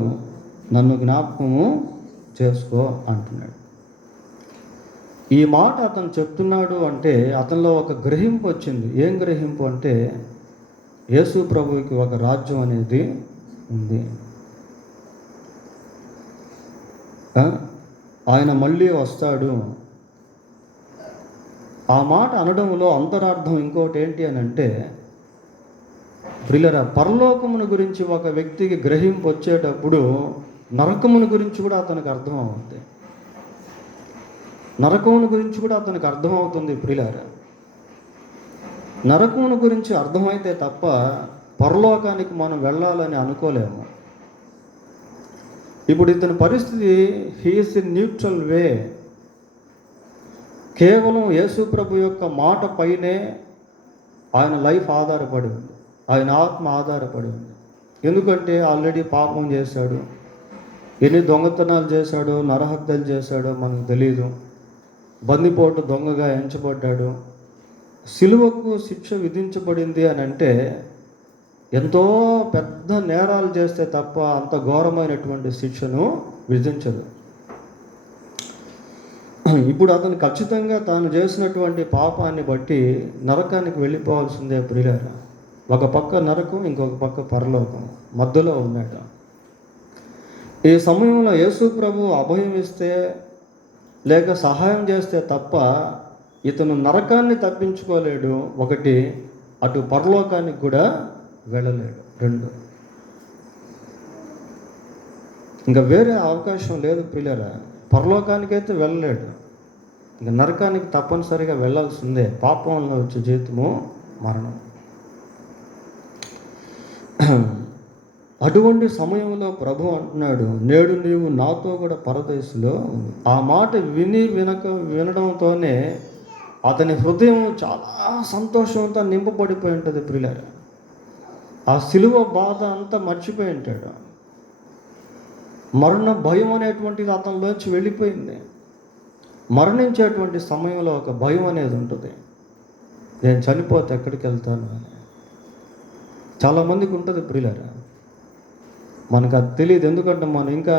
నన్ను జ్ఞాపకము చేసుకో అంటున్నాడు. ఈ మాట అతను చెప్తున్నాడు అంటే అతనిలో ఒక గ్రహింపు వచ్చింది. ఏం గ్రహింపు అంటే, యేసు ప్రభువుకి ఒక రాజ్యం అనేది ఉంది. ఆయన మళ్ళీ వస్తాడు. ఆ మాట అనడంలో అంతరార్థం ఇంకోటి ఏంటి అని అంటే, ప్రియులారా, పరలోకమును గురించి ఒక వ్యక్తికి గ్రహింపు వచ్చేటప్పుడు నరకమును గురించి కూడా అతనికి అర్థం అవుతుంది. నరకమును గురించి కూడా అతనికి అర్థమవుతుంది ప్రియులారా. నరకమును గురించి అర్థమైతే తప్ప పరలోకానికి మనం వెళ్ళాలని అనుకోలేము. ఇప్పుడు ఇతని పరిస్థితి, హీఈస్ ఇన్ న్యూట్రల్ వే. కేవలం యేసు ప్రభు యొక్క మాట పైనే ఆయన లైఫ్ ఆధారపడి ఉంది, ఆయన ఆత్మ ఆధారపడి ఉంది. ఎందుకంటే ఆల్రెడీ పాపం చేశాడు, ఎన్ని దొంగతనాలు చేశాడో, నరహత్యలు చేశాడో మనకు తెలీదు. బందిపోటు దొంగగా ఎంచబడ్డాడు. సిలువకు శిక్ష విధించబడింది అని అంటే ఎంతో పెద్ద నేరాలు చేస్తే తప్ప అంత ఘోరమైనటువంటి శిక్షను విధించదు. ఇప్పుడు అతను ఖచ్చితంగా తాను చేసినటువంటి పాపాన్ని బట్టి నరకానికి వెళ్ళిపోవాల్సిందే ప్రియులారా. ఒక పక్క నరకం, ఇంకొక పక్క పరలోకం, మధ్యలో ఉన్నాడు. ఈ సమయంలో యేసు ప్రభు అభయం ఇస్తే లేక సహాయం చేస్తే తప్ప ఇతను నరకాన్ని తప్పించుకోలేడు. ఒకటి, అటు పరలోకానికి కూడా వెళ్ళలేడు. రెండు, ఇంకా వేరే అవకాశం లేదు ప్రియులారా. పరలోకానికైతే వెళ్ళలేడు, ఇంకా నరకానికి తప్పనిసరిగా వెళ్ళాల్సిందే. పాపంలో వచ్చే జీతము మరణం. అటువంటి సమయంలో ప్రభు అంటున్నాడు, నేడు నీవు నాతో కూడా పరదేశంలో. ఆ మాట వినడంతోనే అతని హృదయం చాలా సంతోషంతో నింపబడిపోయి ఉంటుంది ప్రియులారా. ఆ సిలువ బాధ అంతా మర్చిపోయి ఉంటాడు. మరణ భయం అనేటువంటిది అతనిలోంచి వెళ్ళిపోయింది. మరణించేటువంటి సమయంలో ఒక భయం అనేది ఉంటుంది, నేను చనిపోతే ఎక్కడికి వెళ్తాను అని. చాలామందికి ఉంటుంది ప్రియులారా. మనకు అది తెలియదు, ఎందుకంటే మనం ఇంకా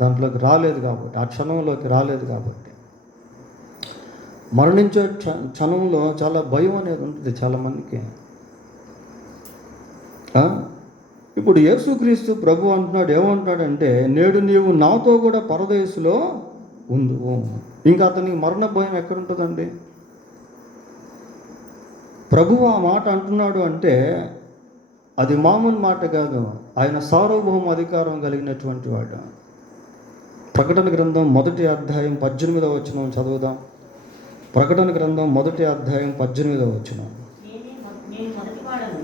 దాంట్లోకి రాలేదు కాబట్టి, ఆ క్షణంలోకి రాలేదు కాబట్టి. మరణించే క్షణంలో చాలా భయం అనేది ఉంటుంది చాలామందికి. ఇప్పుడు యేసుక్రీస్తు ప్రభు అంటున్నాడు, ఏమంటున్నాడంటే, నేడు నీవు నాతో కూడా పరదేశంలో ఉండు. ఇంకా అతనికి మరణ భయం ఎక్కడుంటుందండి? ప్రభువు ఆ మాట అంటున్నాడు అంటే అది మామూలు మాట కాదు. ఆయన సార్వభౌమ అధికారం కలిగినటువంటి వాడు. ప్రకటన గ్రంథం 1వ అధ్యాయం 18వ వచనం చదువుదాం. ప్రకటన గ్రంథం 1వ అధ్యాయం 18వ వచనం.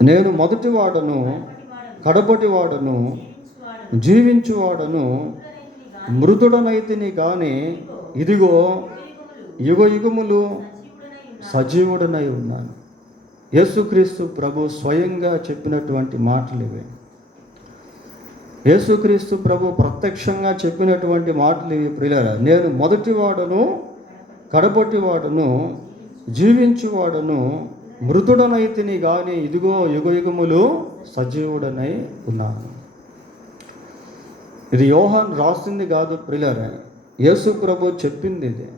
నేను మొదటివాడను, కడపటివాడను, జీవించువాడను, మృతుడనైతిని కానీ ఇదిగో యుగ యుగములు సజీవుడనై ఉన్నాను. యేసుక్రీస్తు ప్రభు స్వయంగా చెప్పినటువంటి మాటలు ఇవి. యేసుక్రీస్తు ప్రభు ప్రత్యక్షంగా చెప్పినటువంటి మాటలు ఇవి ప్రియులారా. నేను మొదటివాడను, కడపటివాడను, జీవించువాడను, మృతుడనైతిని కానీ ఇదిగో యుగ యుగములు సజీవుడనై ఉన్నాను. ఇది యోహాన్ రాసింది కాదు ప్రియులారా, యేసు ప్రభు చెప్పింది ఇది.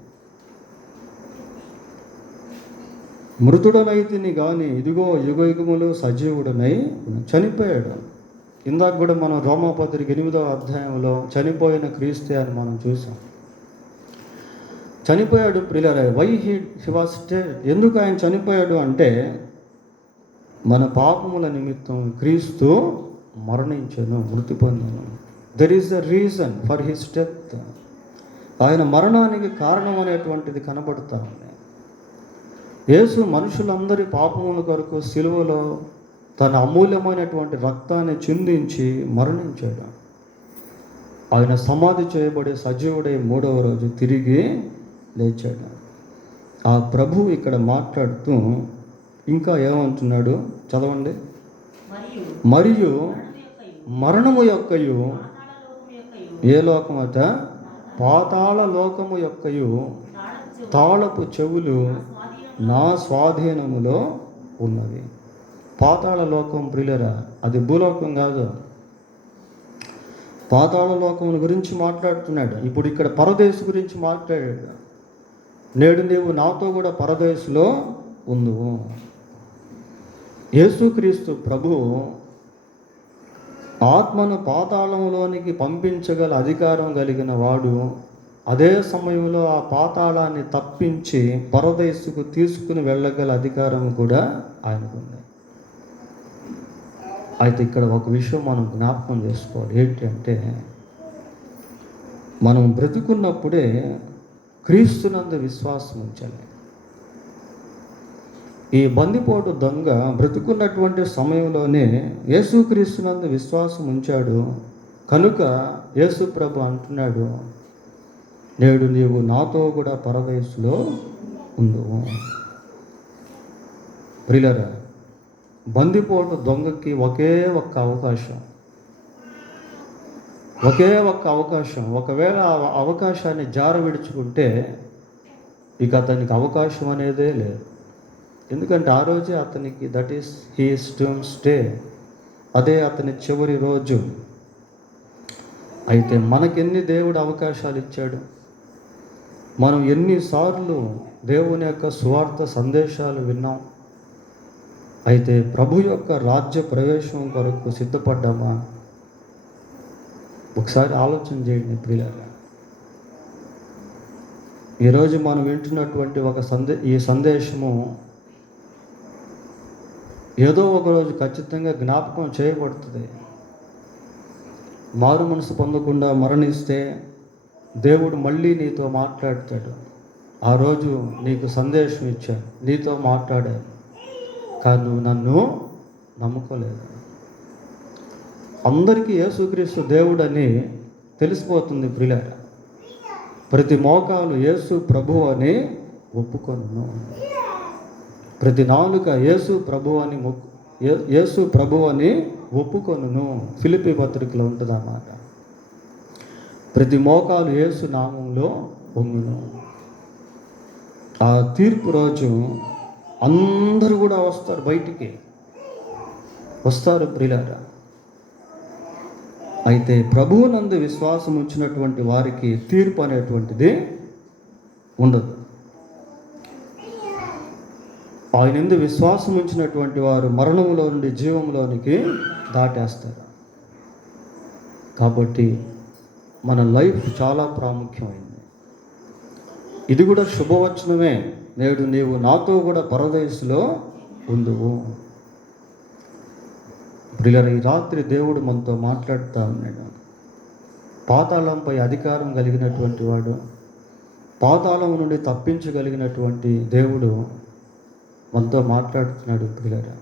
మృతుడనైతిని కానీ ఇదిగో యుగ యుగములు సజీవుడనై చనిపోయాడు. ఇందాక కూడా మనం రోమాపత్రిక 8వ అధ్యాయంలో చనిపోయిన క్రీస్తే అని మనం చూసాం. చనిపోయాడు ప్రియులారా. Why he was dead. ఎందుకు ఆయన చనిపోయాడు అంటే, మన పాపముల నిమిత్తం క్రీస్తు మరణించెను, మృతి పొందెను. There is the reason for his death. ఆయన మరణానికి కారణం అనేటువంటిది కనబడుతూ ఉంది. యేసు మనుషులందరి పాపముల కొరకు సిలువలో తన అమూల్యమైనటువంటి రక్తాన్ని చిందించి మరణించాడు. ఆయన సమాధి చేయబడి సజీవుడై 3వ రోజు తిరిగి లేచాడు. ఆ ప్రభు ఇక్కడ మాట్లాడుతూ ఇంకా ఏమంటున్నాడు చదవండి. మరియు మరణము యొక్కయు, ఏ లోకమట? పాతాళ లోకము యొక్కయు తాళపు చెవులు నా స్వాధీనములో ఉన్నది. పాతాళ లోకం ప్రియులరా, అది భూలోకం కాదు. పాతాళ లోకం గురించి మాట్లాడుతున్నాడు. ఇప్పుడు ఇక్కడ పరదేశు గురించి మాట్లాడాడు. నేడు నీవు నాతో కూడా పరదేశులో ఉందువు. యేసుక్రీస్తు ప్రభు ఆత్మను పాతాళంలోనికి పంపించగల అధికారం కలిగిన వాడు. అదే సమయంలో ఆ పాతాళాన్ని తప్పించి పరదేశుకు తీసుకుని వెళ్ళగల అధికారం కూడా ఆయనకుంది. అయితే ఇక్కడ ఒక విషయం మనం జ్ఞాపకం చేసుకోవాలి. ఏంటంటే, మనం బ్రతుకున్నప్పుడే క్రీస్తునందు విశ్వాసం ఉంచాలి. ఈ బందిపోటు దొంగ బ్రతుకున్నటువంటి సమయంలోనే యేసుక్రీస్తునందు విశ్వాసం ఉంచాడు కనుక యేసు ప్రభు అంటున్నాడు, నేడు నీవు నాతో కూడా పరదేశంలో ఉందువు. ప్రియులారా, బందిపోటు దొంగకి ఒకే ఒక్క అవకాశం. ఒకవేళ ఆ అవకాశాన్ని జార విడుచుకుంటే ఇక అతనికి అవకాశం అనేదే లేదు. ఎందుకంటే ఆ రోజే అతనికి that is he's dooms day, అదే అతని చివరి రోజు. అయితే మనకెన్ని దేవుడు అవకాశాలు ఇచ్చాడు, మనం ఎన్నిసార్లు దేవుని యొక్క సువార్త సందేశాలు విన్నాం. అయితే ప్రభు యొక్క రాజ్య ప్రవేశం కొరకు సిద్ధపడ్డామా? ఒకసారి ఆలోచన చేయండి ప్రియులారా. ఈరోజు మనం వింటున్నటువంటి ఈ సందేశము ఏదో ఒకరోజు ఖచ్చితంగా జ్ఞాపకం చేయబడుతుంది. మారు మనసు పొందకుండా మరణిస్తే దేవుడు మళ్ళీ నీతో మాట్లాడతాడు. ఆ రోజు నీకు సందేశం ఇచ్చాను, నీతో మాట్లాడాను, కానీ నువ్వు నన్ను నమ్ముకోలేదు. అందరికీ యేసుక్రీస్తు దేవుడని తెలిసిపోతుంది ప్రియులారా. ప్రతి మోకాలు యేసు ప్రభు అని ఒప్పుకొను, ప్రతి నాలుక యేసు ప్రభు అని ఒప్పుకొను. ఫిలిప్పీ పత్రికలో ఉంటుంది అన్నమాట. ప్రతి మోకాలు యేసు నామంలో వంగును. ఆ తీర్పు రోజు అందరూ కూడా వస్తారు, బయటికి వస్తారు ప్రియులారా. అయితే ప్రభువునందు విశ్వాసం ఉంచినటువంటి వారికి తీర్పు అనేటువంటిది ఉండదు. ఆయన యందు విశ్వాసం ఉంచినటువంటి వారు మరణంలో నుండి జీవంలోనికి దాటేస్తారు. కాబట్టి మన లైఫ్ చాలా ప్రాముఖ్యమైంది. ఇది కూడా శుభవచనమే. నేడు నీవు నాతో కూడా పరదేశంలో ఉందువు. ప్రియులారా, ఈ రాత్రి దేవుడు మనతో మాట్లాడుతూ ఉన్నాడు. పాతాళంపై అధికారం కలిగినటువంటి వాడు, పాతాళం నుండి తప్పించగలిగినటువంటి దేవుడు మనతో మాట్లాడుతున్నాడు ప్రియులారా.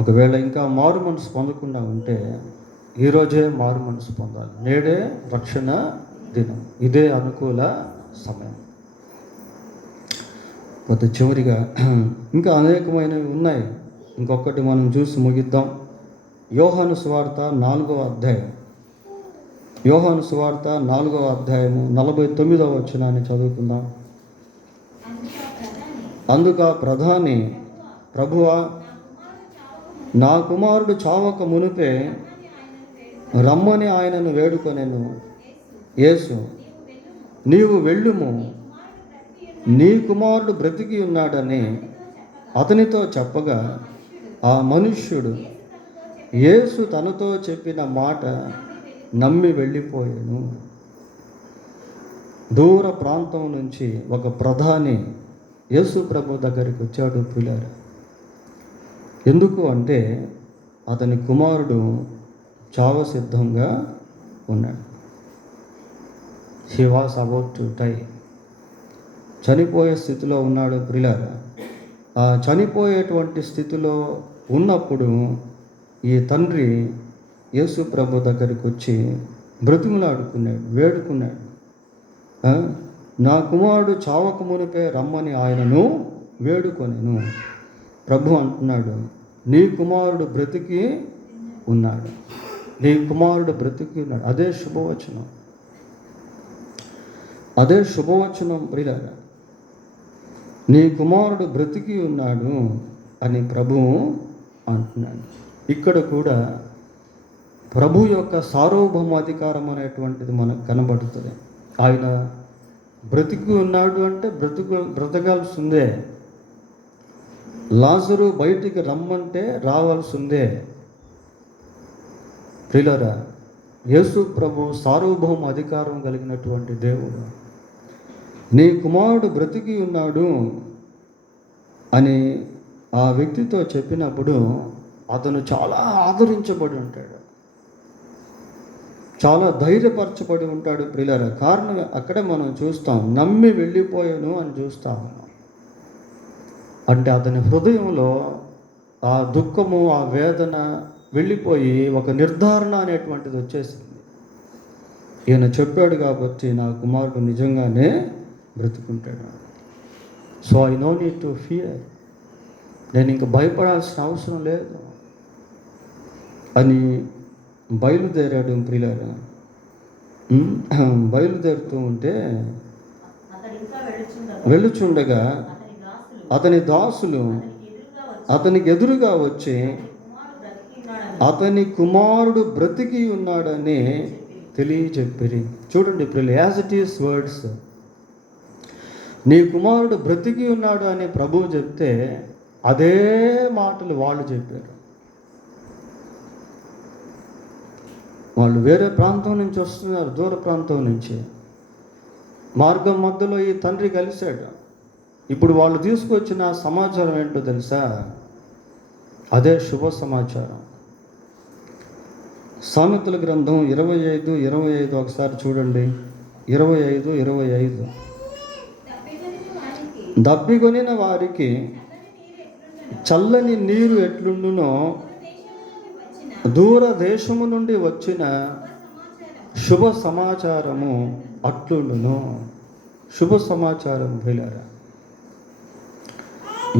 ఒకవేళ ఇంకా మారు మనసు పొందకుండా ఉంటే ఈరోజే మారు మనసు పొందాలి. నేడే రక్షణ దినం, ఇదే అనుకూల సమయం. కొద్ది చివరిగా ఇంకా అనేకమైనవి ఉన్నాయి. ఇంకొకటి మనం చూసి ముగిద్దాం. యోహాను సువార్త 4వ అధ్యాయం. యోహాను సువార్త 4వ అధ్యాయము 49వ వచనాన్ని చదువుకుందాం. అందుకు ఆ ప్రధాని, ప్రభువా, నా కుమారుడు చావక మునిపే రమ్మని ఆయనను వేడుకొనెను. యేసు, నీవు వెళ్ళుము, నీ కుమారుడు బ్రతికి ఉన్నాడని అతనితో చెప్పగా, ఆ మనుష్యుడు యేసు తనతో చెప్పిన మాట నమ్మి వెళ్ళిపోయాను. దూర ప్రాంతం నుంచి ఒక ప్రధాని యేసు ప్రభు దగ్గరికి వచ్చాడు ప్రియులారా. ఎందుకు అంటే అతని కుమారుడు చావ సిద్ధంగా ఉన్నాడు. He was about to die. చనిపోయే స్థితిలో ఉన్నాడు ప్రియులారా. ఆ చనిపోయేటువంటి స్థితిలో ఉన్నప్పుడు ఈ తండ్రి యేసు ప్రభు దగ్గరికి వచ్చి బ్రతిమలాడుకున్నాడు, వేడుకున్నాడు. నా కుమారుడు చావక మునిపే రమ్మని ఆయనను వేడుకొనెను. ప్రభు అంటున్నాడు, నీ కుమారుడు బ్రతికి ఉన్నాడు, నీ కుమారుడు బ్రతికి ఉన్నాడు. అదే శుభవచనం, అదే శుభవచనం ప్రియులారా. నీ కుమారుడు బ్రతికి ఉన్నాడు అని ప్రభువు అంటున్నాడు. ఇక్కడ కూడా ప్రభు యొక్క సార్వభౌమాధికారం అనేటువంటిది మనకు కనబడుతుంది. ఆయన బ్రతికి ఉన్నాడు అంటే బ్రతకాల్సిందే. లాజరు బయటికి రమ్మంటే రావాల్సిందే. ప్రియులారా, యేసు ప్రభు సార్వభౌమ అధికారం కలిగినటువంటి దేవుడు. నీ కుమారుడు బ్రతికి ఉన్నాడు అని ఆ వ్యక్తితో చెప్పినప్పుడు అతను చాలా ఆదరించబడి ఉంటాడు, చాలా ధైర్యపరచబడి ఉంటాడు ప్రియులారా. కారణం అక్కడే మనం చూస్తాం, నమ్మి వెళ్ళిపోయాను అని చూస్తాము. అంటే అతని హృదయంలో ఆ దుఃఖము, ఆ వేదన వెళ్ళిపోయి ఒక నిర్ధారణ అనేటువంటిది వచ్చేసింది. ఈయన చెప్పాడు కాబట్టి నా కుమారుడు నిజంగానే బ్రతుకుంటాడు. So I no need to fear. నేను ఇంక భయపడాల్సిన అవసరం లేదు అని బయలుదేరాడు ప్రియులారా. బయలుదేరుతూ ఉంటే వెళ్ళుచుండగా అతని దాసులు అతనికి ఎదురుగా వచ్చి అతని కుమారుడు బ్రతికి ఉన్నాడని తెలియచెప్పిరి. చూడండి ప్రియులు, యాజ్ ఇట్ ఈస్ వర్డ్స్. నీ కుమారుడు బ్రతికి ఉన్నాడు అని ప్రభువు చెప్తే అదే మాటలు వాళ్ళు చెప్పారు. వాళ్ళు వేరే ప్రాంతం నుంచి వస్తున్నారు, దూర ప్రాంతం నుంచి. మార్గం మధ్యలో ఈ తండ్రి కలిశాడు. ఇప్పుడు వాళ్ళు తీసుకొచ్చిన సమాచారం ఏంటో తెలుసా? అదే శుభ సమాచారం. సామెతల గ్రంథం 25:25 ఒకసారి చూడండి. 25:25 దప్పికొనిన వారికి చల్లని నీరు ఎట్లుండునో దూర దేశము నుండి వచ్చిన శుభ సమాచారము అట్లుండును. శుభ సమాచారం వెళ్ళారా?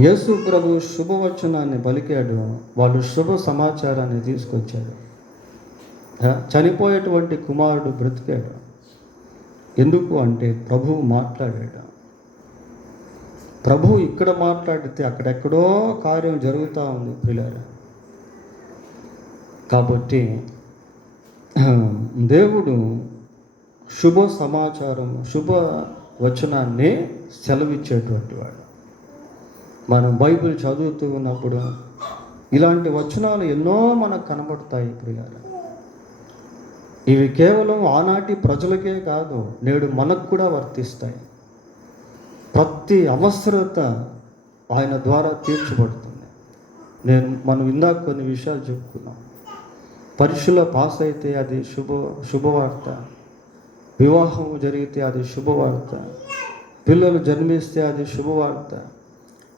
యేసు ప్రభు శుభవచనాన్ని పలికాడు, వాళ్ళు శుభ సమాచారాన్ని తీసుకొచ్చారు. చనిపోయేటువంటి కుమారుడు బ్రతికాడు. ఎందుకు అంటే ప్రభువు మాట్లాడాడు. ప్రభువు ఇక్కడ మాట్లాడితే అక్కడెక్కడో కార్యం జరుగుతూ ఉంది పిల్లలు. కాబట్టి దేవుడు శుభ సమాచారం, శుభ వచనాన్ని సెలవిచ్చేటువంటి వాడు. మనం బైబిల్ చదువుతూ ఉన్నప్పుడు ఇలాంటి వచనాలు ఎన్నో మనకు కనబడతాయి ప్రియాలు. ఇవి కేవలం ఆనాటి ప్రజలకే కాదు, నేడు మనకు కూడా వర్తిస్తాయి. ప్రతి అవసరత ఆయన ద్వారా తీర్చబడుతుంది. మనం ఇందాక కొన్ని విషయాలు చెప్పుకున్నాం. పరీక్షలో పాస్ అయితే అది శుభవార్త. వివాహం జరిగితే అది శుభవార్త. పిల్లలు జన్మిస్తే అది శుభవార్త.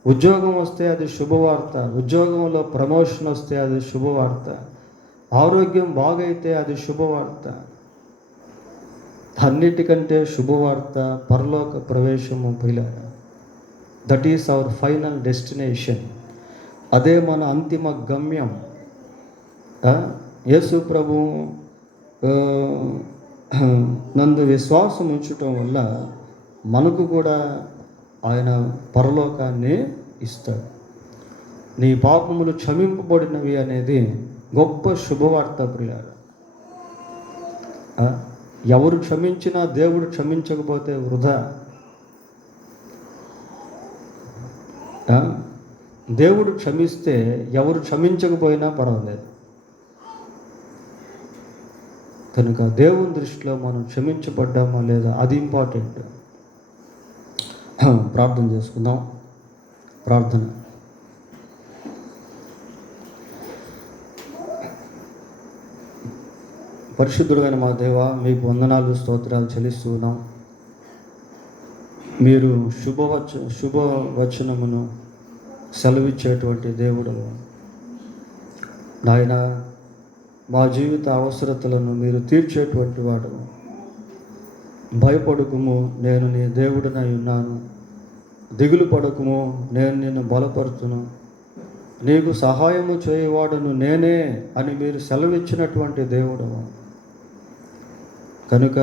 ఉద్యోగం వస్తే అది శుభవార్త. ఉద్యోగంలో ప్రమోషన్ వస్తే అది శుభవార్త. ఆరోగ్యం బాగైతే అది శుభవార్త. అన్నిటికంటే శుభవార్త పరలోక ప్రవేశము పిల్లలు. That is our final destination. అదే మన అంతిమ గమ్యం. యేసు ప్రభు నందు విశ్వాసం ఉంచటం వల్ల మనకు కూడా ఆయన పరలోకాన్ని ఇస్తాడు. నీ పాపములు క్షమింపబడినవి అనేది గొప్ప శుభవార్త ప్రియాలు. ఎవరు క్షమించినా దేవుడు క్షమించకపోతే వృధా. దేవుడు క్షమిస్తే ఎవరు క్షమించకపోయినా పర్వాలేదు. కనుక దేవుని దృష్టిలో మనం క్షమించబడ్డామా లేదా అది ఇంపార్టెంట్. ప్రార్థన చేసుకుందాం. ప్రార్థన. పరిశుద్ధుడైన మా దేవ, మీకు వందనాలు స్తోత్రాలు చెల్లిస్తున్నాం. మీరు శుభవచనమును సెలవిచ్చేటువంటి దేవుడు నాయన. మా జీవిత అవసరతలను మీరు తీర్చేటువంటి వాడు. భయపడకుము, నేను నీ దేవుడినై ఉన్నాను. దిగులు పడకుము, నేను నిన్ను బలపరుచును. నీకు సహాయము చేయవాడును నేనే అని మీరు సెలవిచ్చినటువంటి దేవుడు. కనుక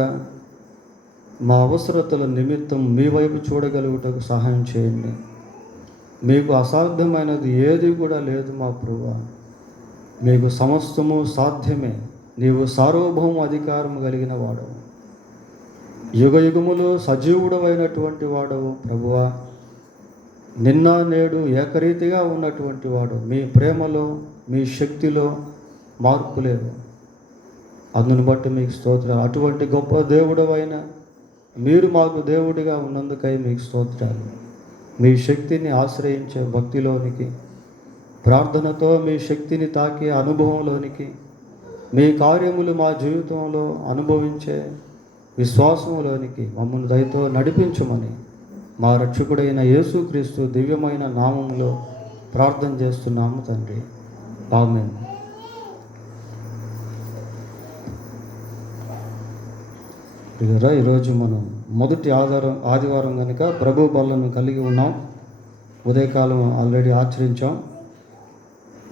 మా అవసరతల నిమిత్తం మీ వైపు చూడగలుగుటకు సహాయం చేయండి. మీకు అసాధ్యమైనది ఏది కూడా లేదు మా ప్రభువా. మీకు సమస్తము సాధ్యమే. నీవు సార్వభౌమ అధికారం కలిగిన వాడవు. యుగయుగములో సజీవుడవైనటువంటి వాడవు ప్రభువా. నిన్న నేడు ఏకరీతిగా ఉన్నటువంటి వాడు. మీ ప్రేమలో, మీ శక్తిలో మార్పు లేదు. అందును బట్టి మీకు స్తోత్రాలు. అటువంటి గొప్ప దేవుడవైన మీరు మాకు దేవుడిగా ఉన్నందుకై మీకు స్తోత్రాలు. మీ శక్తిని ఆశ్రయించే భక్తిలోనికి, ప్రార్థనతో మీ శక్తిని తాకే అనుభవంలోనికి, మీ కార్యములు మా జీవితంలో అనుభవించే విశ్వాసంలోనికి మమ్మల్ని దయతో నడిపించమని మా రక్షకుడైన యేసుక్రీస్తు దివ్యమైన నామములో ప్రార్థన చేస్తున్నాము తండ్రి. ఆమేన్. ఈరోజు మనం మొదటి ఆదివారం కనుక ప్రభు బలను కలిగి ఉన్నాం. ఉదయకాలం ఆల్రెడీ ఆచరించాం.